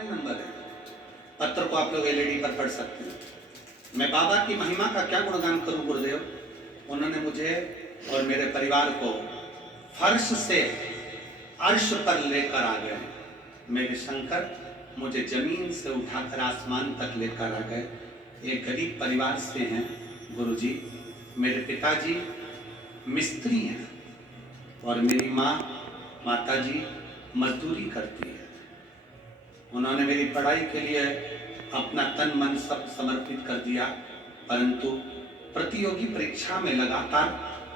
Number है, पत्र को आप लोग एलईडी पर पढ़ सकते हैं। मैं बाबा की महिमा का क्या गुणगान करूं गुरुदेव। उन्होंने मुझे और मेरे परिवार को फर्श से अर्श पर लेकर आ गए। मेरे शंकर मुझे जमीन से उठाकर आसमान तक लेकर आ गए। एक गरीब परिवार से हैं गुरुजी। मेरे पिताजी मिस्त्री हैं और मेरी माताजी मजदूरी करती है। उन्होंने मेरी पढ़ाई के लिए अपना तन मन सब समर्पित कर दिया, परंतु प्रतियोगी परीक्षा में लगातार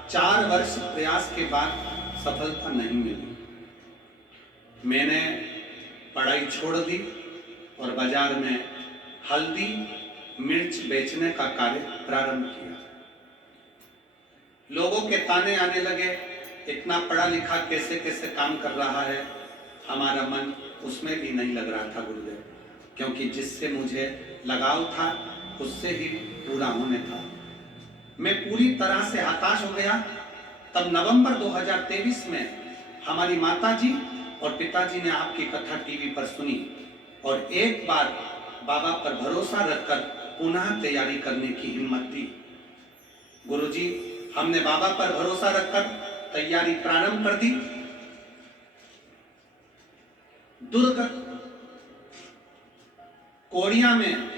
4 वर्ष प्रयास के बाद सफलता नहीं मिली। मैंने पढ़ाई छोड़ दी और बाजार में हल्दी मिर्च बेचने का कार्य प्रारंभ किया। लोगों के ताने आने लगे, इतना पढ़ा लिखा कैसे कैसे काम कर रहा है। हमारा मन उसमें भी नहीं लग रहा था गुरुदेव, क्योंकि जिससे मुझे लगाव था उससे ही पूरा होने था। मैं पूरी तरह से हताश हो गया। तब नवंबर 2023 में हमारी माताजी और पिताजी ने आपकी कथा टीवी पर सुनी और एक बार बाबा पर भरोसा रखकर पुनः तैयारी करने की हिम्मत दी। गुरुजी, हमने बाबा पर भरोसा रखकर तैयारी प्रारंभ कर दी। दुर्ग कोड़िया में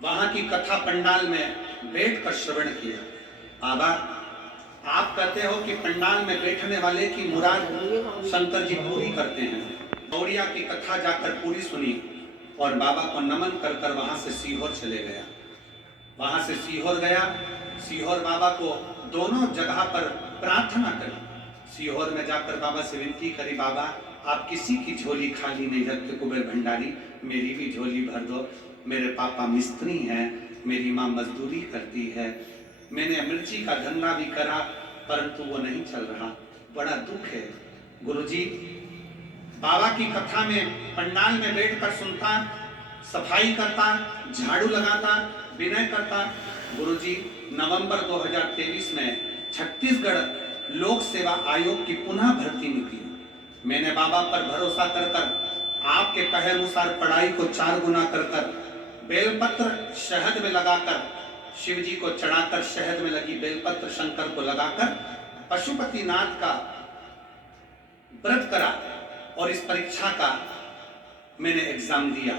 वहां की कथा पंडाल में बैठकर श्रवण किया। बाबा, आप कहते हो कि पंडाल में बैठने वाले की मुराद शंकर जी पूरी करते हैं। कोड़िया की कथा जाकर पूरी सुनी और बाबा को नमन कर कर वहां से सीहोर चले गया। वहां से सीहोर गया। सीहोर बाबा को दोनों जगह पर प्रार्थना करी। सीहोर में जाकर बाबा से विनती करी, बाबा आप किसी की झोली खाली नहीं रखते कुबेर भंडारी, मेरी भी झोली भर दो। मेरे पापा मिस्त्री हैं, मेरी माँ मजदूरी करती है। मैंने मिर्ची का धंधा भी करा परंतु वो नहीं चल रहा, बड़ा दुख है। गुरुजी, बाबा की कथा में पंडाल में बैठकर सुनता, सफाई करता, झाड़ू लगाता, विनय करता। गुरुजी, नवंबर 2023 में छत्तीसगढ़ लोक सेवा आयोग की पुनः भर्ती निकली। मैंने बाबा पर भरोसा कर कर आपके कहे अनुसार पढ़ाई को 4 गुना कर कर बेलपत्र शहद में लगाकर, शिव जी को चढ़ाकर शहद में लगी बेलपत्र शंकर को लगाकर पशुपतिनाथ का व्रत करा और इस परीक्षा का मैंने एग्जाम दिया।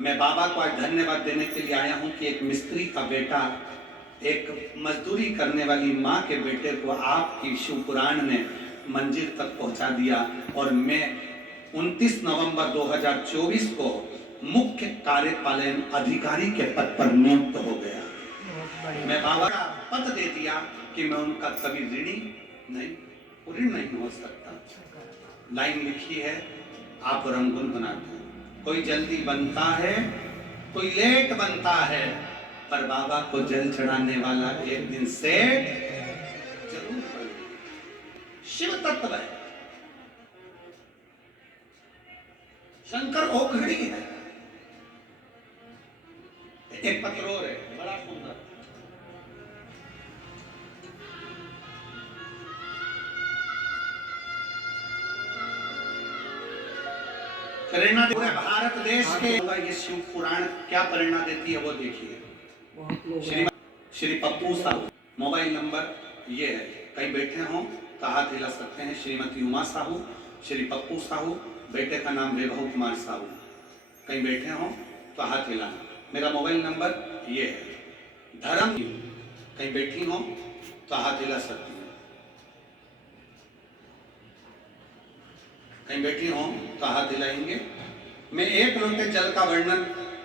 मैं बाबा को आज धन्यवाद देने के लिए आया हूं कि एक मिस्त्री का बेटा एक मजदूरी करने वाली माँ के बेटे को आपकी शिव पुराण ने मंजिल तक पहुंचा दिया और मैं 29 नवंबर 2024 को मुख्य कार्यपालन अधिकारी के पद पर नियुक्त हो गया। मैं बाबा का पद दे दिया कि मैं उनका कभी ऋण नहीं हो सकता। लाइन लिखी है, आप रंगुन बनाते हैं। कोई जल्दी बनता है, कोई लेट बनता है, पर बाबा को जल चढ़ाने वाला एक दिन से जरूर बने। शिव तत्व है, शंकर ओखड़ी है। एक पत्र और है बड़ा सुंदर, प्रेरणा पूरे भारत देश के ये शिव पुराण क्या प्रेरणा देती है वो देखिए। श्री पप्पू साहू, मोबाइल नंबर ये है, कहीं बैठे हों तो हाथ हिला सकते हैं। श्रीमती उमा साहू, श्री पप्पू साहू, बेटे का नाम वैभव कुमार साहू, कहीं बैठे हों तो हाथ हिलाना। मेरा मोबाइल नंबर ये है। धर्म, कहीं बैठी हों तो हाथ हिला सकती हैं, कहीं बैठी हों तो हाथ हिलाएंगे। मैं एक लोटे जल का वर्णन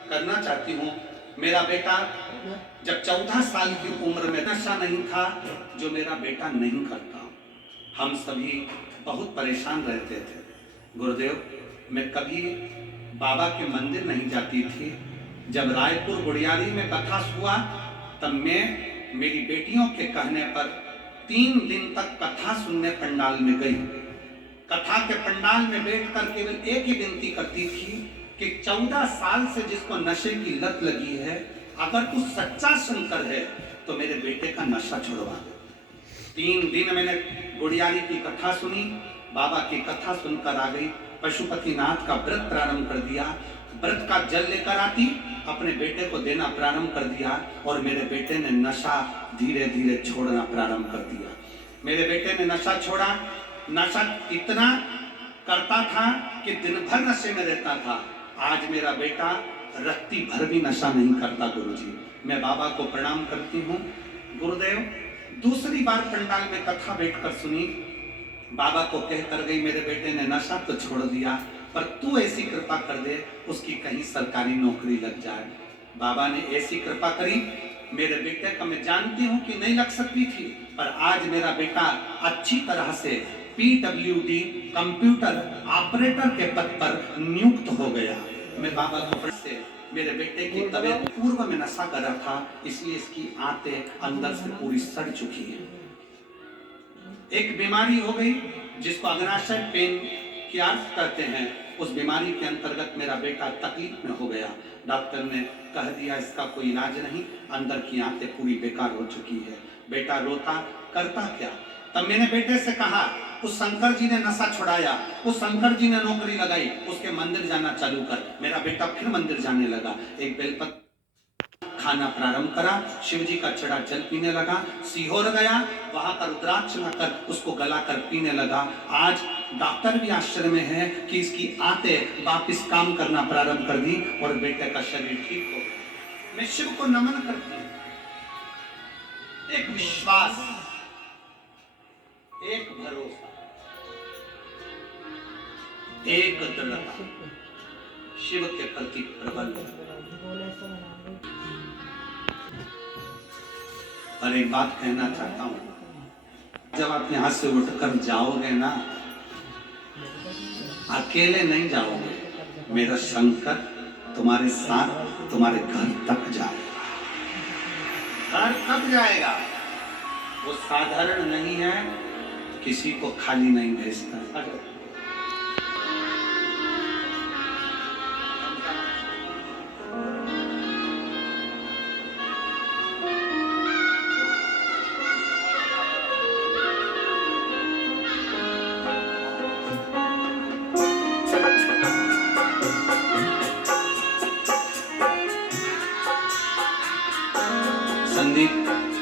करना चाहती हूँ। मेरा बेटा जब 14 साल की उम्र में नशा नहीं था जो मेरा बेटा नहीं करता। हम सभी बहुत परेशान रहते थे। गुरुदेव, मैं कभी बाबा के मंदिर नहीं जाती थी। जब रायपुर गुड़ियारी में कथा हुआ तब मैं मेरी बेटियों के कहने पर 3 दिन तक कथा सुनने पंडाल में गई। कथा के पंडाल में बैठकर केवल एक ही विनती करती थी कि 14 साल से जिसको नशे की लत लगी है, अगर तू सच्चा शंकर है तो मेरे बेटे का नशा छुड़वा दे। 3 दिन मैंने गुड़ियारी की कथा सुनी। बाबा की कथा सुनकर आ गई, पशुपतिनाथ का व्रत प्रारंभ कर दिया, व्रत का जल लेकर आती, अपने बेटे को देना प्रारंभ कर दिया और मेरे बेटे ने नशा धीरे धीरे छोड़ना प्रारंभ कर दिया। मेरे बेटे ने नशा छोड़ा, नशा इतना करता था कि दिन भर नशे में रहता था। आज मेरा बेटा रत्ती भर भी नशा नहीं करता। गुरुजी, मैं बाबा को प्रणाम करती हूँ। गुरुदेव दूसरी बार पंडाल में कथा बैठकर सुनी, बाबा को कह कर गई, मेरे बेटे ने नशा तो छोड़ दिया, पर तू ऐसी कृपा कर दे उसकी कहीं सरकारी नौकरी लग जाए। बाबा ने ऐसी कृपा करी, मेरे बेटे का मैं जानती हूँ कि नहीं लग सकती थी, पर आज मेरा बेटा अच्छी तरह से PWD कंप्यूटर ऑपरेटर के पद पर नियुक्त हो गया। मैं बाबा को से मेरे बेटे की तबीयत पूर्व में नशा कर रहा था, इसलिए इसकी आंतें अंदर से पूरी सड़ चुकी है। एक बीमारी हो गई जिसको अग्नाशय पेन की अर्थ करते हैं, उस बीमारी के अंतर्गत मेरा बेटा तकलीफ में हो गया। डॉक्टर ने कह दिया इसका कोई इलाज नहीं, अंदर की आंतें पूरी बेकार हो चुकी है। बेटा रोता, करता क्या? तब मैंने बेटे से कहा, उस शंकर जी ने नशा छुड़ाया, उस शंकर जी ने नौकरी लगाई, उसके मंदिर जाना चालू कर। मेरा बेटा फिर मंदिर जाने लगा, एक बेलपत्र खाना प्रारंभ करा, शिव जी का चढ़ा जल पीने लगा, सीहोर गया, वहां का रुद्राक्ष लाकर उसको गलाकर पीने लगा। आज डॉक्टर भी आश्चर्य में है कि इसकी आंतें वापिस काम करना प्रारंभ कर दी और बेटे का शरीर ठीक हो गया। मैं शिव को नमन करती हूँ। एक विश्वास, एक भरोसा, एक दृढ़ता, शिव के प्रति प्रबल। और एक बात कहना चाहता हूं, जब आप यहां से उठकर जाओगे ना, अकेले नहीं जाओगे, मेरा शंकर तुम्हारे साथ तुम्हारे घर तक जाएगा। घर तक जाएगा, वो साधारण नहीं है, किसी को खाली नहीं भेजता। संदीप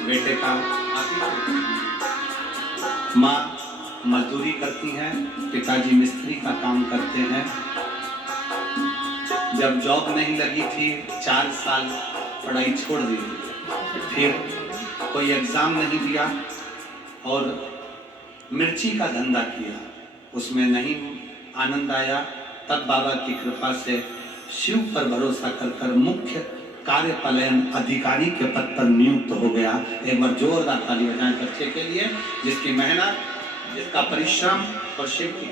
बेटे का, माँ मजदूरी करती हैं, पिताजी मिस्त्री का काम करते हैं। जब जॉब नहीं लगी थी 4 साल पढ़ाई छोड़ दी, फिर कोई एग्जाम नहीं दिया और मिर्ची का धंधा किया, उसमें नहीं आनंद आया। तब बाबा की कृपा से शिव पर भरोसा कर मुख्य कार्यपालन अधिकारी के पद पर नियुक्त हो गया। एक बार जोरदार ताली बजाएं बच्चे के लिए, जिसकी मेहनत, जिसका परिश्रम और शिव की